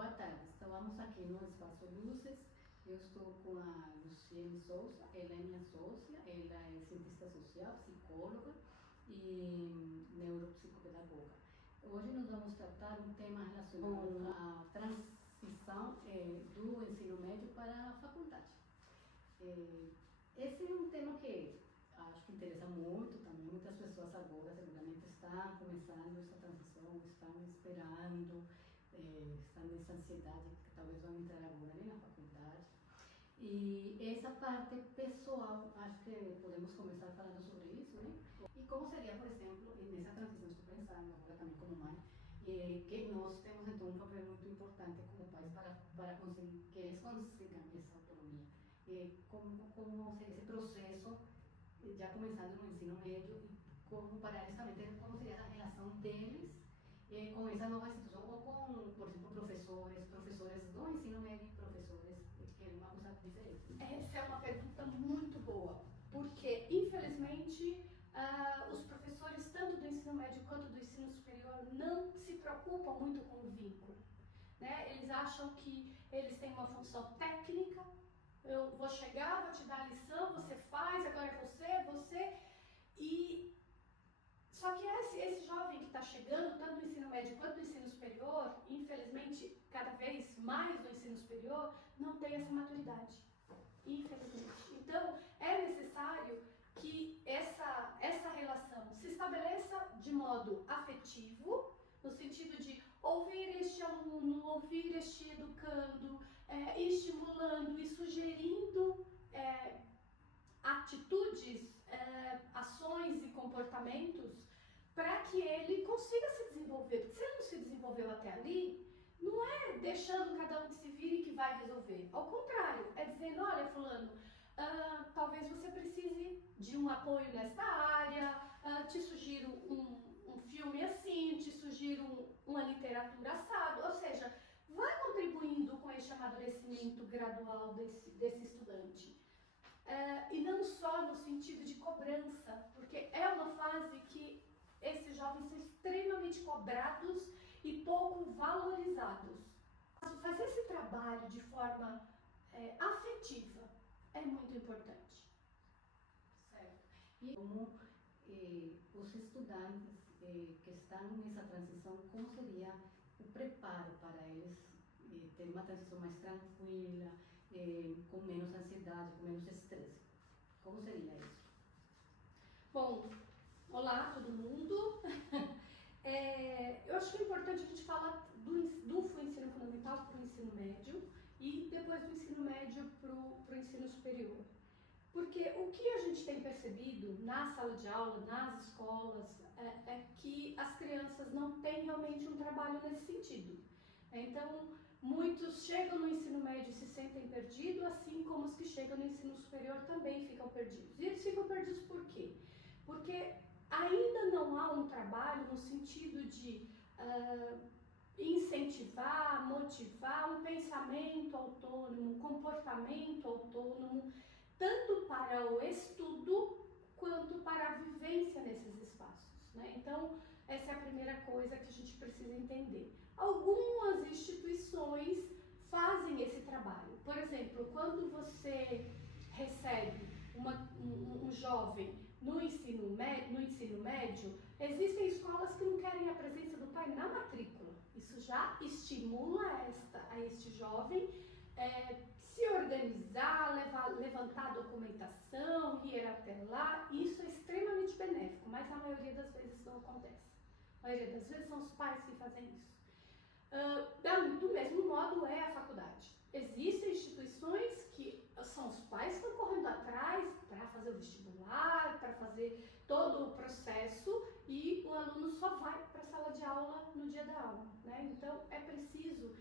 Boa tarde, estamos aqui no Espaço Luzes. Eu estou com a Luciene Souza, ela é minha sócia, ela é cientista social, psicóloga e neuropsicopedagoga. Hoje nós vamos tratar um tema relacionado com a transição do ensino médio para a faculdade. Esse é um tema que acho que interessa muito também, muitas pessoas agora seguramente estão começando essa transição, estão esperando, estão nessa ansiedade que talvez vão entrar agora na faculdade. E essa parte pessoal, acho que podemos começar falando sobre isso, né? E como seria, por exemplo, nessa transição, estou pensando agora também como mãe, que nós temos então um papel muito importante como pais para conseguir que eles consigam essa autonomia. Como seria esse processo, já começando no ensino médio, como para eles também ter como seria a relação deles com essa nova instituição, ou com, por exemplo, professores do ensino médio e professores que é uma coisa diferente. Essa é uma pergunta muito boa, porque, infelizmente, os professores, tanto do ensino médio quanto do ensino superior, não se preocupam muito com o vínculo, né? Eles acham que eles têm uma função técnica. Eu vou chegar, vou te dar a lição, você faz, agora é você, e só que esse jovem que está chegando, tanto no ensino médio quanto no ensino superior, infelizmente, cada vez mais no ensino superior, não tem essa maturidade, infelizmente. Então, é necessário que essa relação se estabeleça de modo afetivo, no sentido de ouvir este aluno, ouvir este educando, estimulando e sugerindo atitudes, ações e comportamentos para que ele consiga se desenvolver. Porque se ele não se desenvolveu até ali, não é deixando cada um que se vire que vai resolver. Ao contrário, é dizendo, olha fulano, talvez você precise de um apoio nesta área, te sugiro um filme assim, te sugiro uma literatura assado, ou seja, vai contribuindo com esse amadurecimento gradual desse estudante. E não só no sentido de cobrança, porque é uma fase que esses jovens são extremamente cobrados e pouco valorizados. Fazer esse trabalho de forma afetiva é muito importante. Certo. E como os estudantes que estão nessa transição, como seria o preparo para eles ter uma transição mais tranquila, com menos ansiedade, com menos estresse? Como seria isso? Bom, olá todo mundo. Eu acho que é importante a gente falar do ensino fundamental para o ensino médio e depois do ensino médio para o ensino superior. Porque o que a gente tem percebido na sala de aula, nas escolas, é que as crianças não têm realmente um trabalho nesse sentido. Então, muitos chegam no ensino médio e se sentem perdidos, assim como os que chegam no ensino superior também ficam perdidos. E eles ficam perdidos por quê? Porque ainda não há um trabalho no sentido de incentivar, motivar um pensamento autônomo, um comportamento autônomo, tanto para o estudo quanto para a vivência nesses espaços, né? Então, essa é a primeira coisa que a gente precisa entender. Algumas instituições fazem esse trabalho. Por exemplo, quando você recebe um jovem no ensino médio, existem escolas que não querem a presença do pai na matrícula. Isso já estimula a este jovem se organizar, levantar documentação, ir até lá. Isso é extremamente benéfico, mas a maioria das vezes não acontece. A maioria das vezes são os pais que fazem isso. Do mesmo modo é a faculdade. Existem instituições que são os pais que estão correndo atrás para fazer o vestibular, para fazer todo o processo, e o aluno só vai para a sala de aula no dia da aula, né? Então é preciso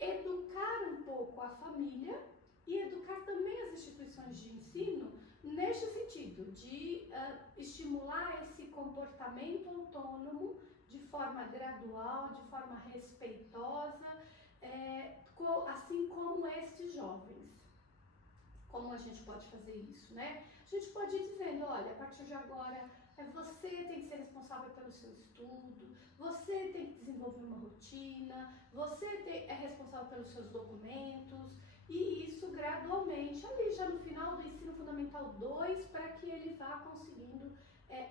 educar um pouco a família e educar também as instituições de ensino neste sentido, de estimular esse comportamento autônomo de forma gradual, de forma respeitosa, assim como estes jovens. Como a gente pode fazer isso, né? A gente pode ir dizendo, olha, a partir de agora Você tem que ser responsável pelo seu estudo, você tem que desenvolver uma rotina, você é responsável pelos seus documentos, e isso gradualmente, ali já no final do ensino fundamental 2, para que ele vá conseguindo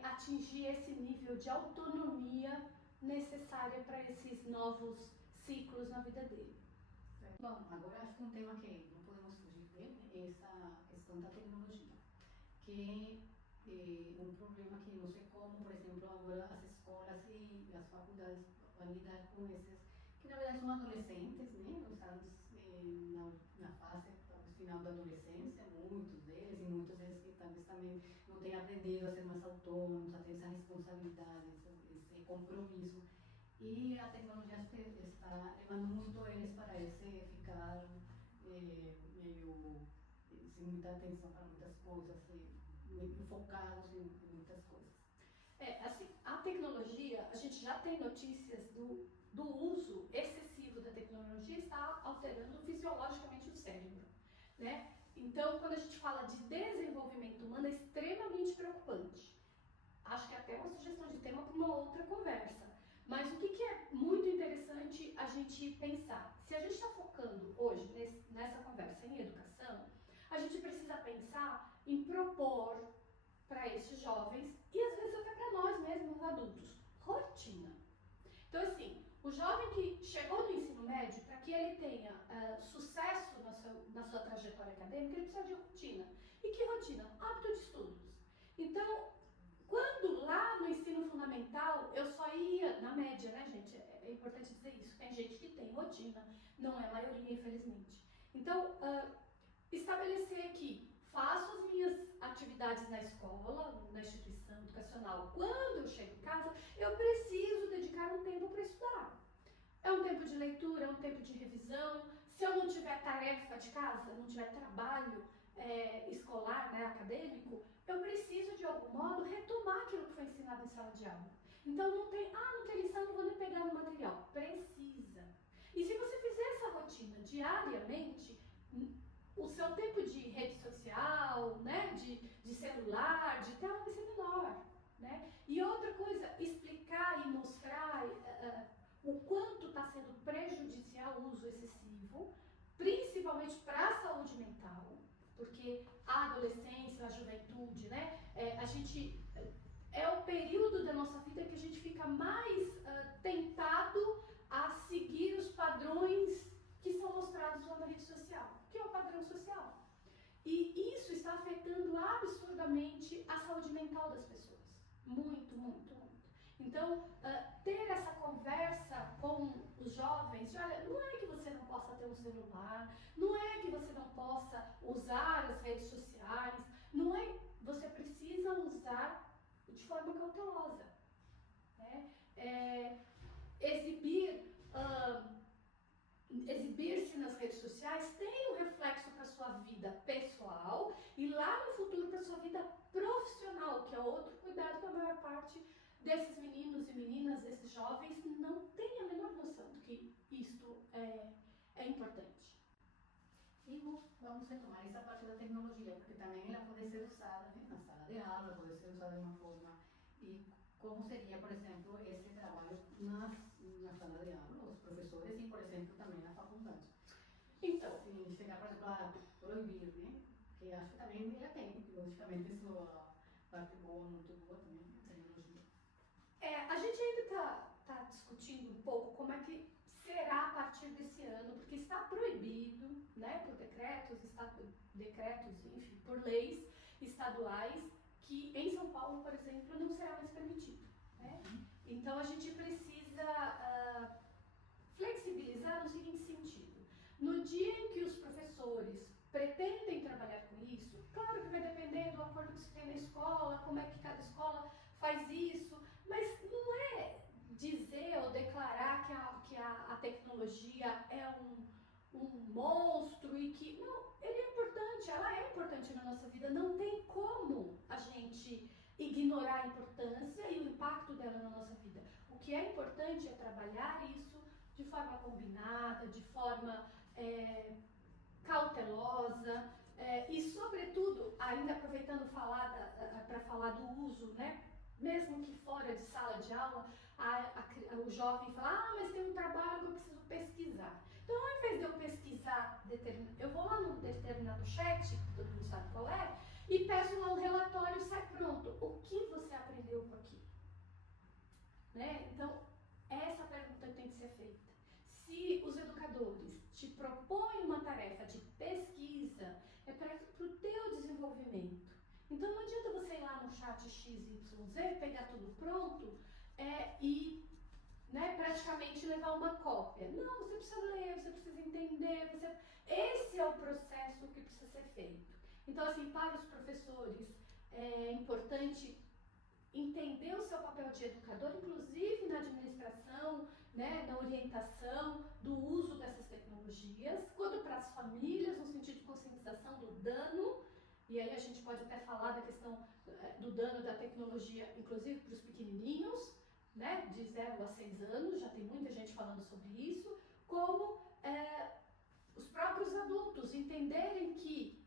atingir esse nível de autonomia necessária para esses novos ciclos na vida dele. Bom, agora acho que um tema que não podemos fugir dele é essa questão da tecnologia, que é um problema que não sei como, por exemplo, agora as escolas e as faculdades vão lidar com esses, que na verdade são adolescentes, né? Estão na fase final da adolescência, muitos deles, e muitos deles que talvez também não tenham aprendido a ser mais autônomos, a ter essa responsabilidade, esse compromisso. E a tecnologia está levando muito eles para esse ficar meio sem muita atenção para muitas coisas, meio focados em muitas coisas. Assim, a tecnologia, a gente já tem notícias do uso excessivo da tecnologia está alterando fisiologicamente o cérebro, né? Então, quando a gente fala de desenvolvimento humano, é extremamente preocupante. Acho que é até uma sugestão de tema para uma outra conversa. Mas o que é muito interessante a gente pensar? Se a gente está focando hoje nessa conversa em educação, a gente precisa pensar em propor para esses jovens, e às vezes até para nós mesmos, adultos, rotina. Então, assim, o jovem que chegou no ensino médio, para que ele tenha sucesso na sua trajetória acadêmica, ele precisa de rotina. E que rotina? Hábito de estudos. Então, quando lá no ensino fundamental, eu só ia, na média, né, gente? É importante dizer isso. Tem gente que tem rotina, não é a maioria, infelizmente. Então, estabelecer que faço as minhas atividades na escola, na instituição educacional. Quando eu chego em casa, eu preciso dedicar um tempo para estudar. É um tempo de leitura, é um tempo de revisão. Se eu não tiver tarefa de casa, não tiver trabalho escolar, né, acadêmico, eu preciso, de algum modo, retomar aquilo que foi ensinado em sala de aula. Então, não tem lição, não vou nem pegar no material. Precisa. E se você fizer essa rotina diariamente, o seu tempo de rede social, né, de celular, de tela vai ser menor, né? E outra coisa, explicar e mostrar o quanto está sendo prejudicial o uso excessivo, principalmente para a saúde mental, porque a adolescência, a juventude, né, é o período da nossa vida que a gente fica mais tentado a seguir os padrões que são mostrados lá na rede social, que é o padrão social. E isso está afetando absurdamente a saúde mental das pessoas. Muito, muito, muito. Então, ter essa conversa com os jovens, de, olha, não é que você não possa ter um celular, não é que você não possa usar as redes sociais, não é, você precisa usar de forma cautelosa, né? Exibir-se nas redes sociais tem um reflexo para a sua vida pessoal e lá no futuro para a sua vida profissional, que é outro cuidado que a maior parte desses meninos e meninas, desses jovens, não tem a menor noção de que isto é importante. E vamos retomar essa parte da tecnologia, porque também ela pode ser usada, né, na sala de aula, pode ser usada de uma forma. E como seria, por exemplo, esse trabalho na sala de aula, os professores e, por exemplo, também na faculdade? Então, se chegar, por exemplo, a proibir, né? Que acho que também ela tem, logicamente, sua parte boa, muito boa também, a tecnologia. A gente ainda está discutindo um pouco como é que será a partir desse ano, porque está proibido, né, por decretos, enfim, por leis estaduais, que em São Paulo, por exemplo, não será mais permitido, né? Então a gente precisa flexibilizar no seguinte sentido: no dia em que os professores pretendem trabalhar com isso, claro que vai depender do acordo que se tem na escola, como é que cada escola faz isso, mas não é dizer ou declarar que a tecnologia é um monstro e que... Não, ela é importante na nossa vida, não tem como a gente ignorar a importância e o impacto dela na nossa vida. O que é importante é trabalhar isso de forma combinada, de forma cautelosa, e sobretudo, ainda aproveitando para falar do uso, né, mesmo que fora de sala de aula, o jovem fala, mas tem um trabalho que eu preciso pesquisar. Então, ao invés de eu pesquisar, eu vou lá no determinado chat, que todo mundo sabe qual é, e peço lá um relatório e sai pronto. O que você aprendeu com aquilo? Né? Então, essa pergunta tem que ser feita. Se os educadores te propõem uma tarefa de pesquisa, é para o teu desenvolvimento. Então, não adianta você ir lá no chat XYZ, pegar tudo pronto e praticamente levar uma cópia. Não, você precisa ler, você precisa entender, esse é o processo que precisa ser feito. Então, assim, para os professores, é importante entender o seu papel de educador, inclusive na administração, né, na orientação do uso dessas tecnologias, quanto para as famílias, no sentido de conscientização do dano, e aí a gente pode até falar da questão do dano da tecnologia, inclusive para os pequenininhos, né, de 0 a 6 anos, já tem muita gente falando sobre isso, como os próprios adultos entenderem que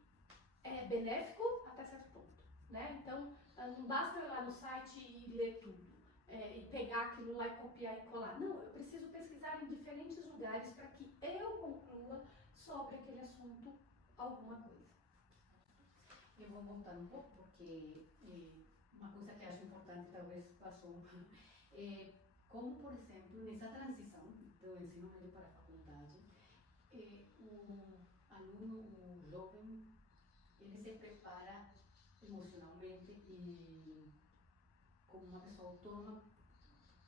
é benéfico até certo ponto, né? Então, não basta ir lá no site e ler tudo, e pegar aquilo lá e copiar e colar. Não, eu preciso pesquisar em diferentes lugares para que eu conclua sobre aquele assunto alguma coisa. Eu vou voltar um pouco, porque uma coisa que acho importante, talvez passou, como, por exemplo, nessa transição do ensino médio para a faculdade, o aluno, o jovem, ele se prepara emocionalmente e como uma pessoa autônoma,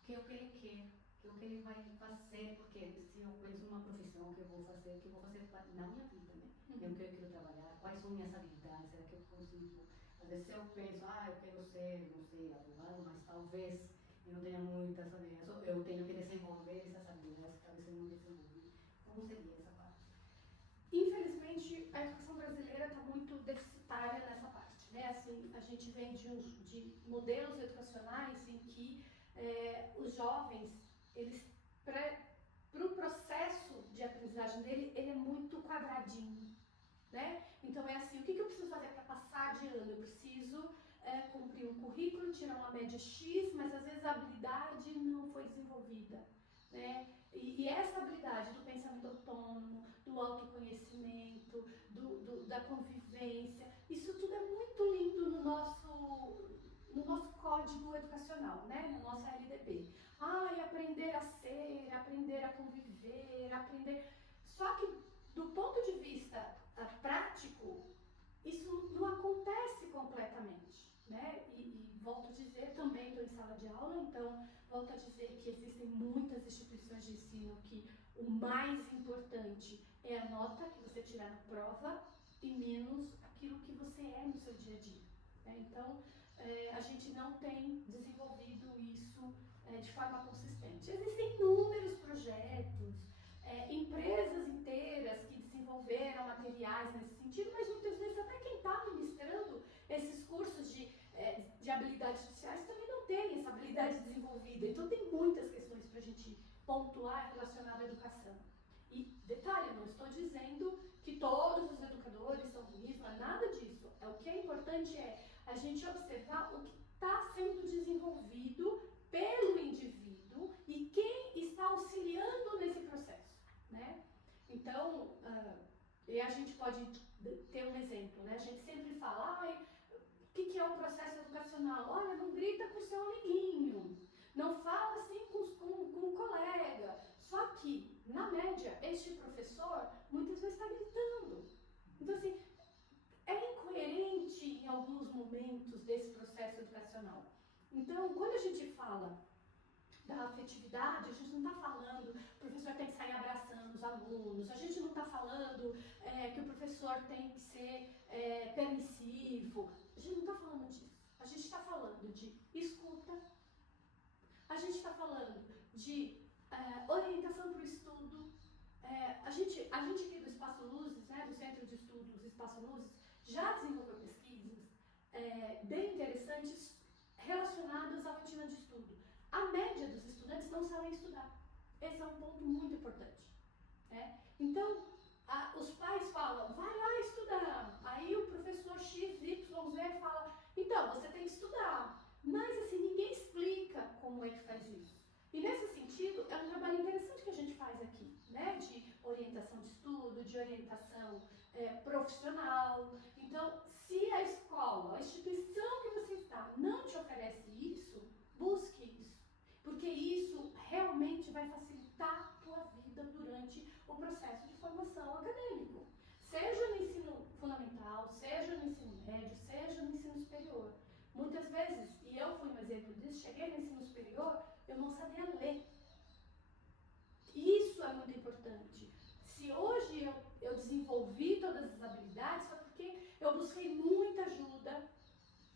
que é o que ele quer, que é o que ele vai fazer, porque se eu penso numa profissão que eu vou fazer na minha vida, né? É o que eu quero trabalhar, quais são minhas habilidades, será que eu consigo? Às vezes eu penso, eu quero ser, não sei, advogado, mas talvez eu não tenha muitas habilidades, eu tenho que desenvolver essas habilidades que talvez eu não desenvolvi. Como seria essa parte? Infelizmente, a educação brasileira está muito deficitária nessa parte, né? Assim, a gente vem de modelos educacionais em que os jovens, para o processo de aprendizagem dele, ele é muito quadradinho, né? Então é assim, o que eu preciso fazer para passar de ano? Eu preciso cumprir um currículo, tirar uma média X, mas às vezes a habilidade não foi desenvolvida, né? E essa habilidade do pensamento autônomo, do autoconhecimento, da convivência, isso tudo é muito lindo no nosso código educacional, né? Na nossa LDB. Aprender a ser, aprender a conviver, aprender... Só que, do ponto de vista prático, isso não acontece completamente, né? E volto a dizer, também estou em sala de aula, então volto a dizer que existem muitas instituições de ensino que o mais importante é a nota que você tirar na prova e menos aquilo que você é no seu dia a dia, né? Então, a gente não tem desenvolvido isso de forma consistente. Existem inúmeros projetos, empresas inteiras que desenvolveram materiais nesse sentido, mas muitas vezes até quem está ministrando esses cursos de habilidades sociais também não tem essa habilidade desenvolvida. Então tem muitas questões para a gente pontuar relacionadas à educação. E detalhe, eu não estou dizendo que todos os educadores são ruins, não é nada disso. O que é importante é a gente observar o que está sendo desenvolvido pelo indivíduo e quem está auxiliando nesse processo, né? Então, e a gente pode ter um exemplo, né? A gente sempre fala, o que é um processo educacional? Olha, não grita com o seu amiguinho, não fala assim com o colega. Só que, na média, este professor muitas vezes está gritando. Então, assim, é incoerente em alguns momentos desse processo educacional. Então, quando a gente fala da afetividade, a gente não está falando que o professor tem que sair abraçando os alunos, a gente não está falando que o professor tem que ser permissivo, a gente não está falando disso. A gente está falando de escuta, a gente está falando de orientação para o estudo. A gente aqui do Espaço Luzes, né, do Centro de Estudos Espaço Luzes, já desenvolveu pesquisas bem interessantes relacionadas à rotina de estudo. A média dos estudantes não sabem estudar. Esse é um ponto muito importante, né? Então, os pais falam, vai lá estudar. Aí o professor XYZ fala, então, você tem que estudar. Mas assim, como é que faz isso. E nesse sentido, é um trabalho interessante que a gente faz aqui, né? De orientação de estudo, de orientação profissional. Então, se a escola, a instituição que você está não te oferece isso, busque isso. Porque isso realmente vai facilitar a tua vida durante o processo de formação acadêmico. Seja no ensino fundamental, seja no ensino médio, seja no ensino superior. Muitas vezes, e eu fui um exemplo disso, cheguei no ensino superior, eu não sabia ler. Isso é muito importante. Se hoje eu desenvolvi todas as habilidades, foi porque eu busquei muita ajuda,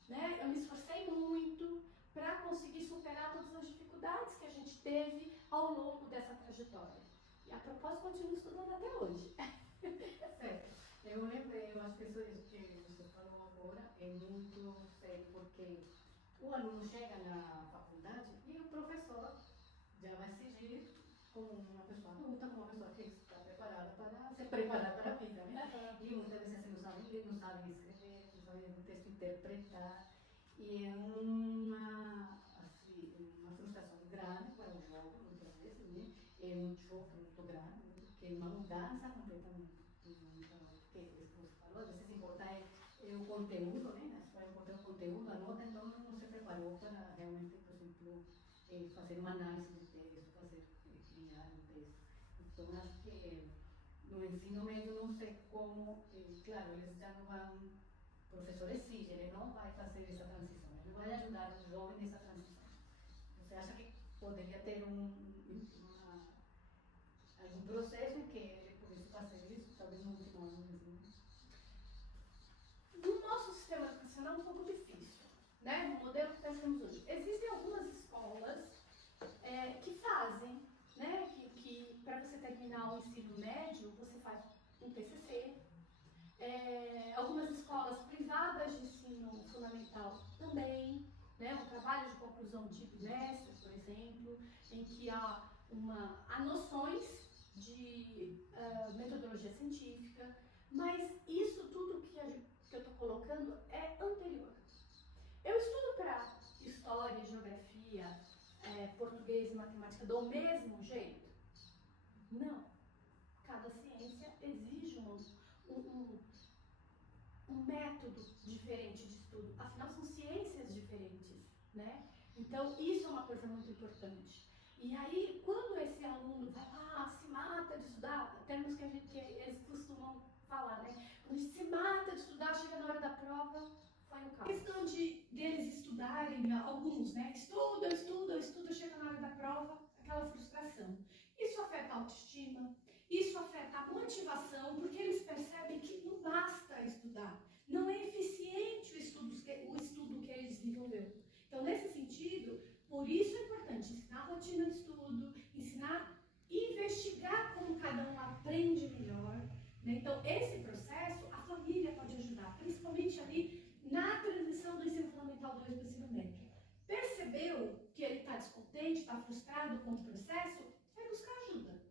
né? Eu me esforcei muito para conseguir superar todas as dificuldades que a gente teve ao longo dessa trajetória. E a propósito, continuo estudando até hoje. Certo. Eu lembrei, eu acho que isso que você falou agora é muito sério, porque o aluno chega na faculdade e o professor já vai seguir como uma pessoa adulta, como uma pessoa que está preparada para ser preparada para a vida, né? E muitas vezes assim, não sabem ler, não sabem escrever, não sabem o texto interpretar. E é uma frustração grande para o jovem, muitas vezes, né? É um choque muito grande, porque é uma mudança completamente. Porque você falou, às vezes importa o conteúdo, né? Na escola encontrar o conteúdo, a nota, então não se preparou para realmente, por exemplo, fazer uma análise de texto, criar um texto. Então, acho que no ensino médio, não sei como, claro, eles já não vão, o professor exige, ele não vai fazer essa transição, ele vai ajudar o jovem nessa transição. Você acha que poderia ter algum processo em que ele pudesse fazer isso, talvez no último ano do ensino? No nosso sistema educacional é um pouco difícil, né? No modelo que nós temos hoje. Existem algumas escolas que fazem, né? Que para você terminar o ensino médio, você faz um TCC. Algumas escolas privadas de ensino fundamental também, né? Um trabalho de conclusão de bimestre, por exemplo, em que há noções de metodologia científica, mas isso tudo que eu estou colocando é anterior. Eu estudo para história, geografia, português e matemática do mesmo jeito? Não. Cada ciência exige um método diferente de estudo. Afinal, são ciências diferentes, né? Então, isso é uma coisa muito importante. E aí, quando esse aluno vai lá, se mata de estudar, termos que eles costumam falar, né? Quando a gente se mata de estudar, chega na hora da prova, foi um caos. A questão de eles estudarem, alguns, né? Estuda, chega na hora da prova, aquela frustração. Isso afeta a autoestima, isso afeta a motivação, porque eles percebem que não basta estudar, não é eficiente o estudo que ele desenvolveu. Então, nesse sentido, por isso é importante ensinar a rotina de estudo, ensinar, investigar como cada um aprende melhor, né? Então, esse processo, a família pode ajudar, principalmente ali na transição do ensino fundamental 2 para o ensino médio. Percebeu que ele está descontente, está frustrado com o processo? Vai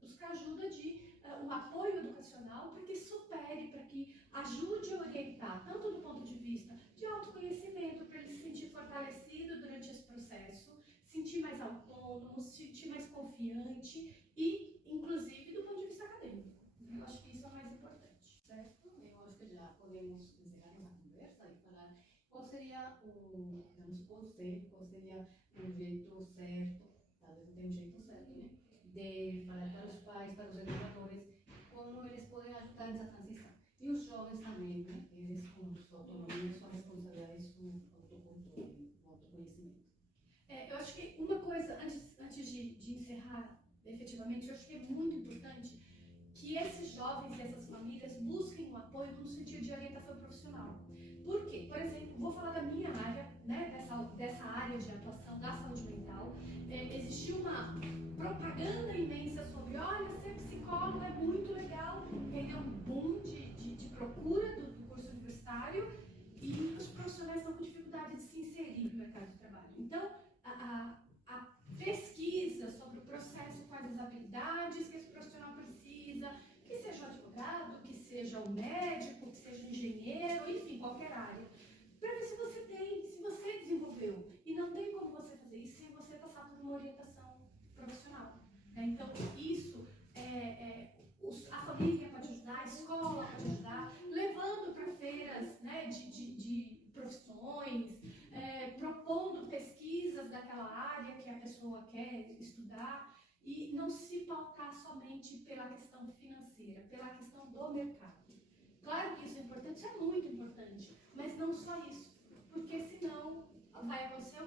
buscar ajuda de um apoio educacional para que supere, para que ajude a orientar, tanto do ponto de vista de autoconhecimento, para ele se sentir fortalecido durante esse processo, sentir mais autônomo, se sentir mais confiante e, inclusive, do ponto de vista acadêmico. Eu acho que isso é o mais importante. Certo? Eu acho que já podemos encerrar essa conversa e falar qual seria qual seria o jeito certo, talvez não tenha um jeito certo, né? De falar para os pais, para os educadores, como eles podem ajudar nessa transição. E os jovens também, né? Eles com sua autonomia, sua responsabilidade, seu autocontrole, autoconhecimento. Eu acho que uma coisa, antes de encerrar efetivamente, eu acho que é muito importante que esses jovens e essas famílias busquem um apoio no sentido de orientação profissional. Por quê? Por exemplo, vou falar da minha área, né, dessa área de atuação da saúde mental. Existiu uma propaganda imensa sobre, olha, ser psicólogo é muito legal, e aí deu um boom de procura do curso universitário e os profissionais estão com dificuldade de se inserir no mercado de trabalho. Então, a pesquisa sobre o processo, quais as habilidades que esse profissional precisa, que seja o advogado, que seja o médico, que seja o engenheiro, enfim, qualquer área, para ver se você desenvolveu. E não tem como você fazer isso sem você passar por aquela área que a pessoa quer estudar e não se pautar somente pela questão financeira, pela questão do mercado. Claro que isso é importante, isso é muito importante, mas não só isso, porque senão vai acontecer